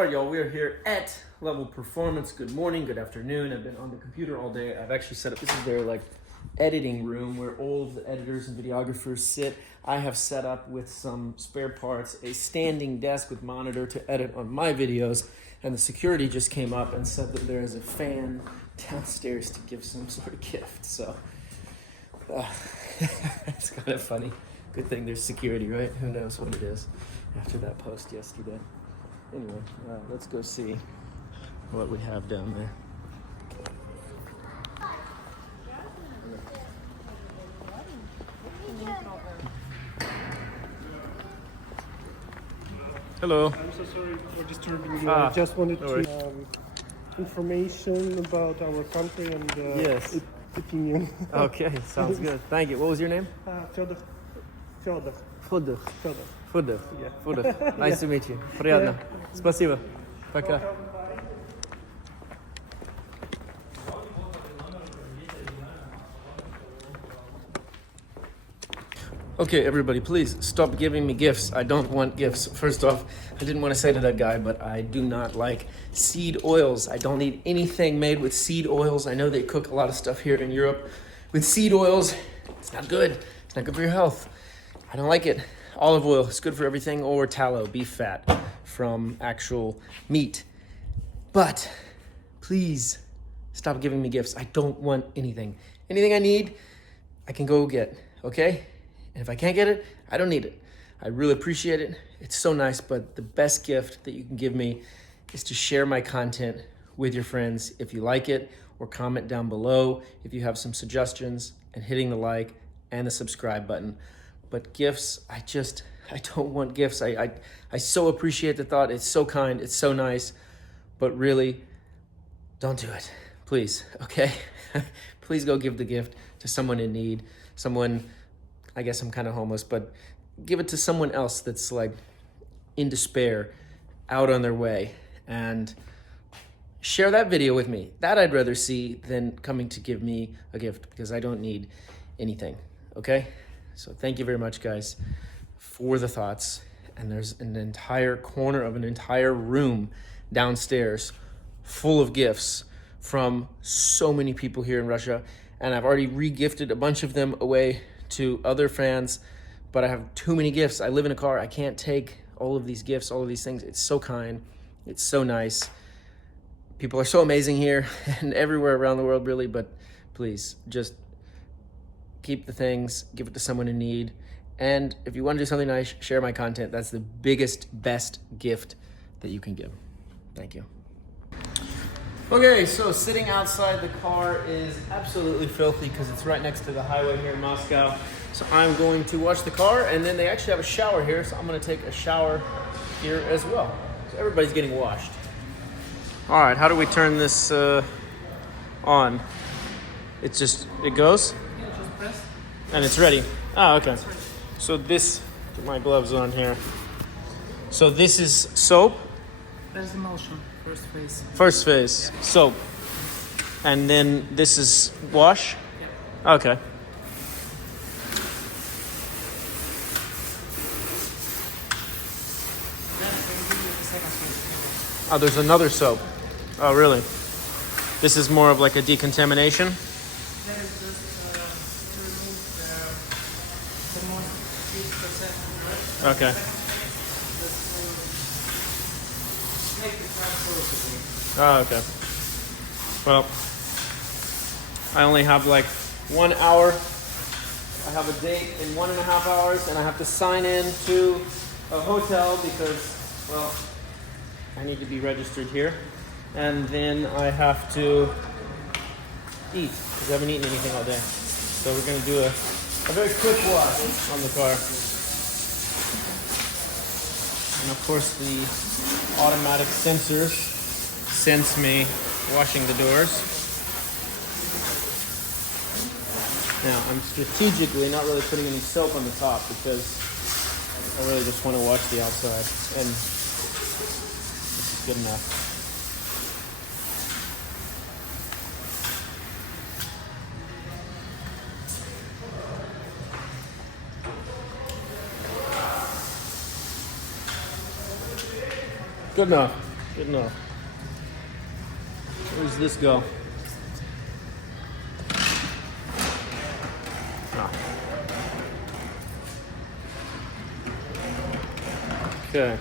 All right, y'all, we are here at Level Performance. Good morning, good afternoon. I've been on the computer all day. I've actually set up, this is their like editing room where all of the editors and videographers sit. I have set up with some spare parts, a standing desk with monitor to edit on my videos. And the security just came up and said that there is a fan downstairs to give some sort of gift. So it's kind of funny. Good thing there's security, right? Who knows what it is after that post yesterday. Anyway, let's go see what we have down there. Hello. I'm so sorry for disturbing you. I just wanted to information about our country and yes. opinion. Okay, sounds good. Thank you. What was your name? Fedor. Fudr. Yeah. Fudr. Nice to meet you. Приятно. Спасибо. Пока. Okay, everybody, please stop giving me gifts. I don't want gifts. First off, I didn't want to say to that guy, but I do not like seed oils. I don't need anything made with seed oils. I know they cook a lot of stuff here in Europe with seed oils. It's not good. It's not good for your health. I don't like it. Olive oil is good for everything, or tallow, beef fat from actual meat. But please stop giving me gifts. I don't want anything. Anything I need, I can go get, okay? And if I can't get it, I don't need it. I really appreciate it. It's so nice, but the best gift that you can give me is to share my content with your friends if you like it, or comment down below if you have some suggestions, and hitting the like and the subscribe button. But gifts, I don't want gifts. I so appreciate the thought. It's so kind, it's so nice, but really, don't do it, please, okay? Please go give the gift to someone in need, someone, I guess I'm kind of homeless, but give it to someone else that's like in despair, out on their way, and share that video with me. That I'd rather see than coming to give me a gift, because I don't need anything, okay? So thank you very much, guys, for the thoughts. And there's an entire corner of an entire room downstairs full of gifts from so many people here in Russia. And I've already re-gifted a bunch of them away to other fans, but I have too many gifts. I live in a car. I can't take all of these gifts, all of these things. It's so kind. It's so nice. People are so amazing here and everywhere around the world, really, but please just keep the things, give it to someone in need. And if you want to do something nice, share my content. That's the biggest, best gift that you can give. Thank you. Okay, so sitting outside the car is absolutely filthy because it's right next to the highway here in Moscow. So I'm going to wash the car, and then they actually have a shower here, so I'm going to take a shower here as well. So everybody's getting washed. All right, how do we turn this on? It goes? And it's ready. Ah, okay. So this, put my gloves on here. So this is soap. There's emulsion, first phase. First phase, soap. And then this is wash? Yeah. Okay. Oh, there's another soap. Oh, really? This is more of like a decontamination? That is just to remove the most 8%, right? Okay. Make the car Oh, okay. Well, I only have like 1 hour. I have a date in 1.5 hours, and I have to sign in to a hotel because, well, I need to be registered here. And then I have to eat because I haven't eaten anything all day. So we're going to do a very quick wash on the car. And of course the automatic sensors sense me washing the doors. Now I'm strategically not really putting any soap on the top because I really just want to wash the outside, and this is good enough. Good enough. Good enough. Where does this go? Ah. Okay.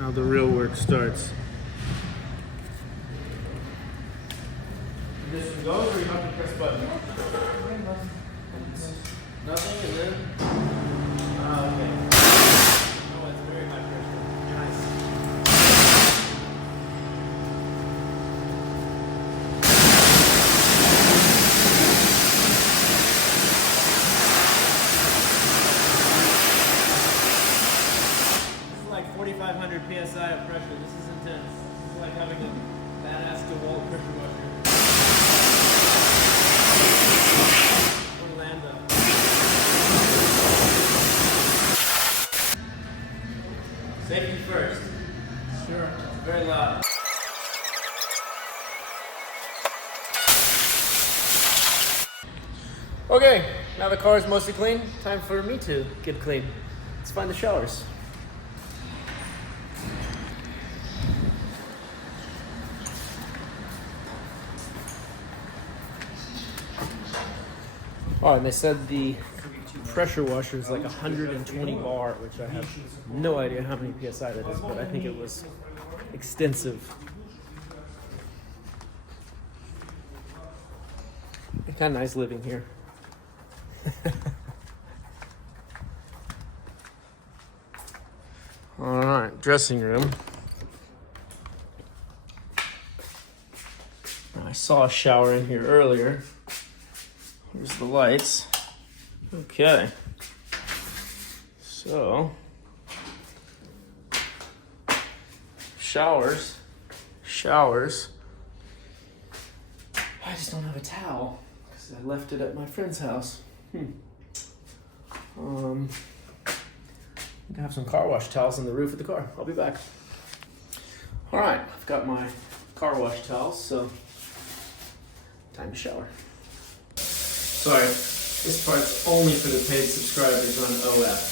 Now the real work starts. This one goes, or you have to press button? Nothing, and then. Okay. Oh, it's very high pressure. Nice. This is like 4,500 psi of pressure. This is intense. This is like having a badass DeWalt pressure washer. Or Lambo. Safety first. Sure. Very loud. Okay, now the car is mostly clean. Time for me to get clean. Let's find the showers. Oh, and they said the pressure washer is like 120 bar, which I have no idea how many PSI that is, but I think it was extensive. It's kind of nice living here. All right, dressing room. I saw a shower in here earlier. Here's the lights. Okay. So, showers. I just don't have a towel because I left it at my friend's house. I have some car wash towels on the roof of the car. I'll be back. All right, I've got my car wash towels, so time to shower. Sorry, this part's only for the paid subscribers on OF.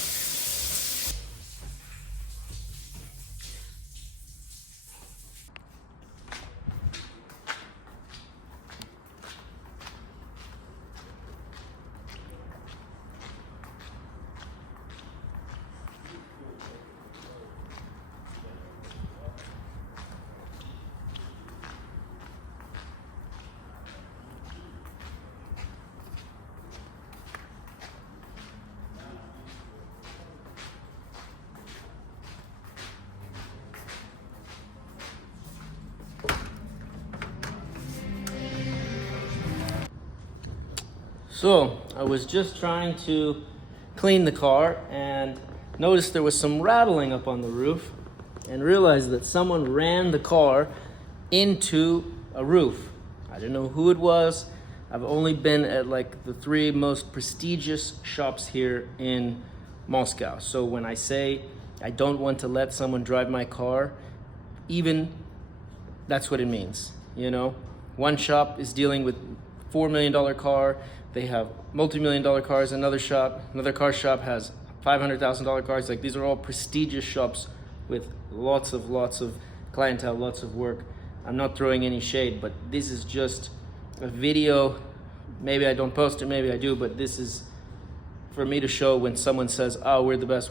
So, I was just trying to clean the car and noticed there was some rattling up on the roof and realized that someone ran the car into a roof. I didn't know who it was. I've only been at like the 3 most prestigious shops here in Moscow. So when I say I don't want to let someone drive my car, even that's what it means, you know? One shop is dealing with $4 million car. They have multi-million-dollar cars. Another car shop has $500,000 cars. Like, these are all prestigious shops with lots of clientele, lots of work. I'm not throwing any shade, but this is just a video. Maybe I don't post it, maybe I do, but this is for me to show when someone says, oh, we're the best,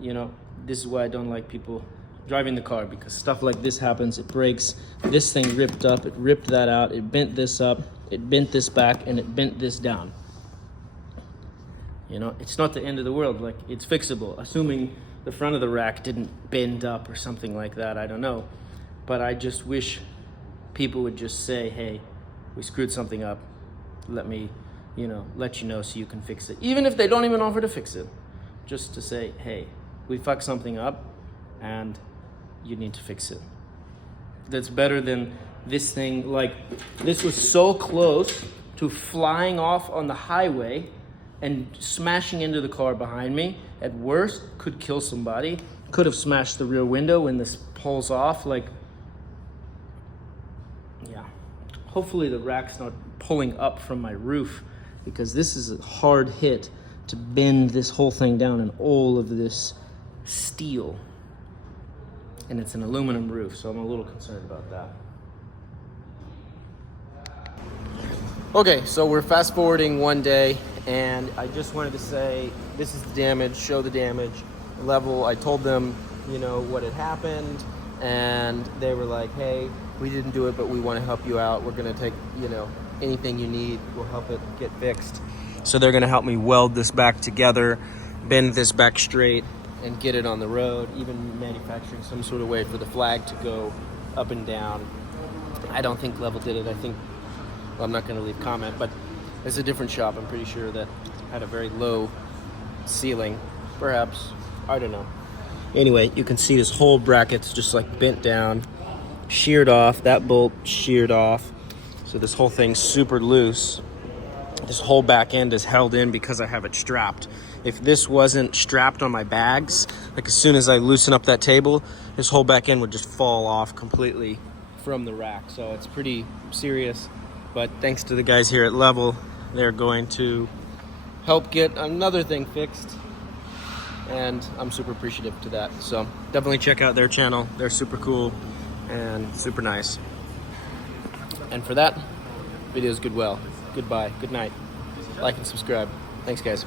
you know, this is why I don't like people driving the car, because stuff like this happens. It breaks. This thing ripped up. It ripped that out. It bent this up. It bent this back, and it bent this down. You know, it's not the end of the world. Like, it's fixable, assuming the front of the rack didn't bend up or something like that. I don't know. But I just wish people would just say, hey, we screwed something up. Let me, let you know so you can fix it. Even if they don't even offer to fix it. Just to say, hey, we fucked something up, and you need to fix it. That's better than this thing. Like, this was so close to flying off on the highway and smashing into the car behind me. At worst, could kill somebody. Could have smashed the rear window when this pulls off. Like, yeah. Hopefully the rack's not pulling up from my roof, because this is a hard hit to bend this whole thing down and all of this steel. and it's an aluminum roof, so I'm a little concerned about that. Okay, so we're fast forwarding one day, and I just wanted to say this is the damage, show the damage level. I told them, you know, what had happened, and they were like, hey, we didn't do it, but we want to help you out. We're gonna take, you know, anything you need, we'll help it get fixed. So they're gonna help me weld this back together, bend this back straight, and get it on the road, even manufacturing some sort of way for the flag to go up and down. I don't think Level did it. I think, well, I'm not gonna leave comment, but it's a different shop, I'm pretty sure, that had a very low ceiling, perhaps, I don't know. Anyway, you can see this whole bracket's just like bent down, sheared off, that bolt sheared off. So this whole thing's super loose. This whole back end is held in because I have it strapped. If this wasn't strapped on my bags, like as soon as I loosen up that table, this whole back end would just fall off completely from the rack. So it's pretty serious. But thanks to the guys here at Level, they're going to help get another thing fixed. And I'm super appreciative to that. So definitely check out their channel. They're super cool and super nice. And for that, video's goodwill. Goodbye, good night. Like and subscribe. Thanks, guys.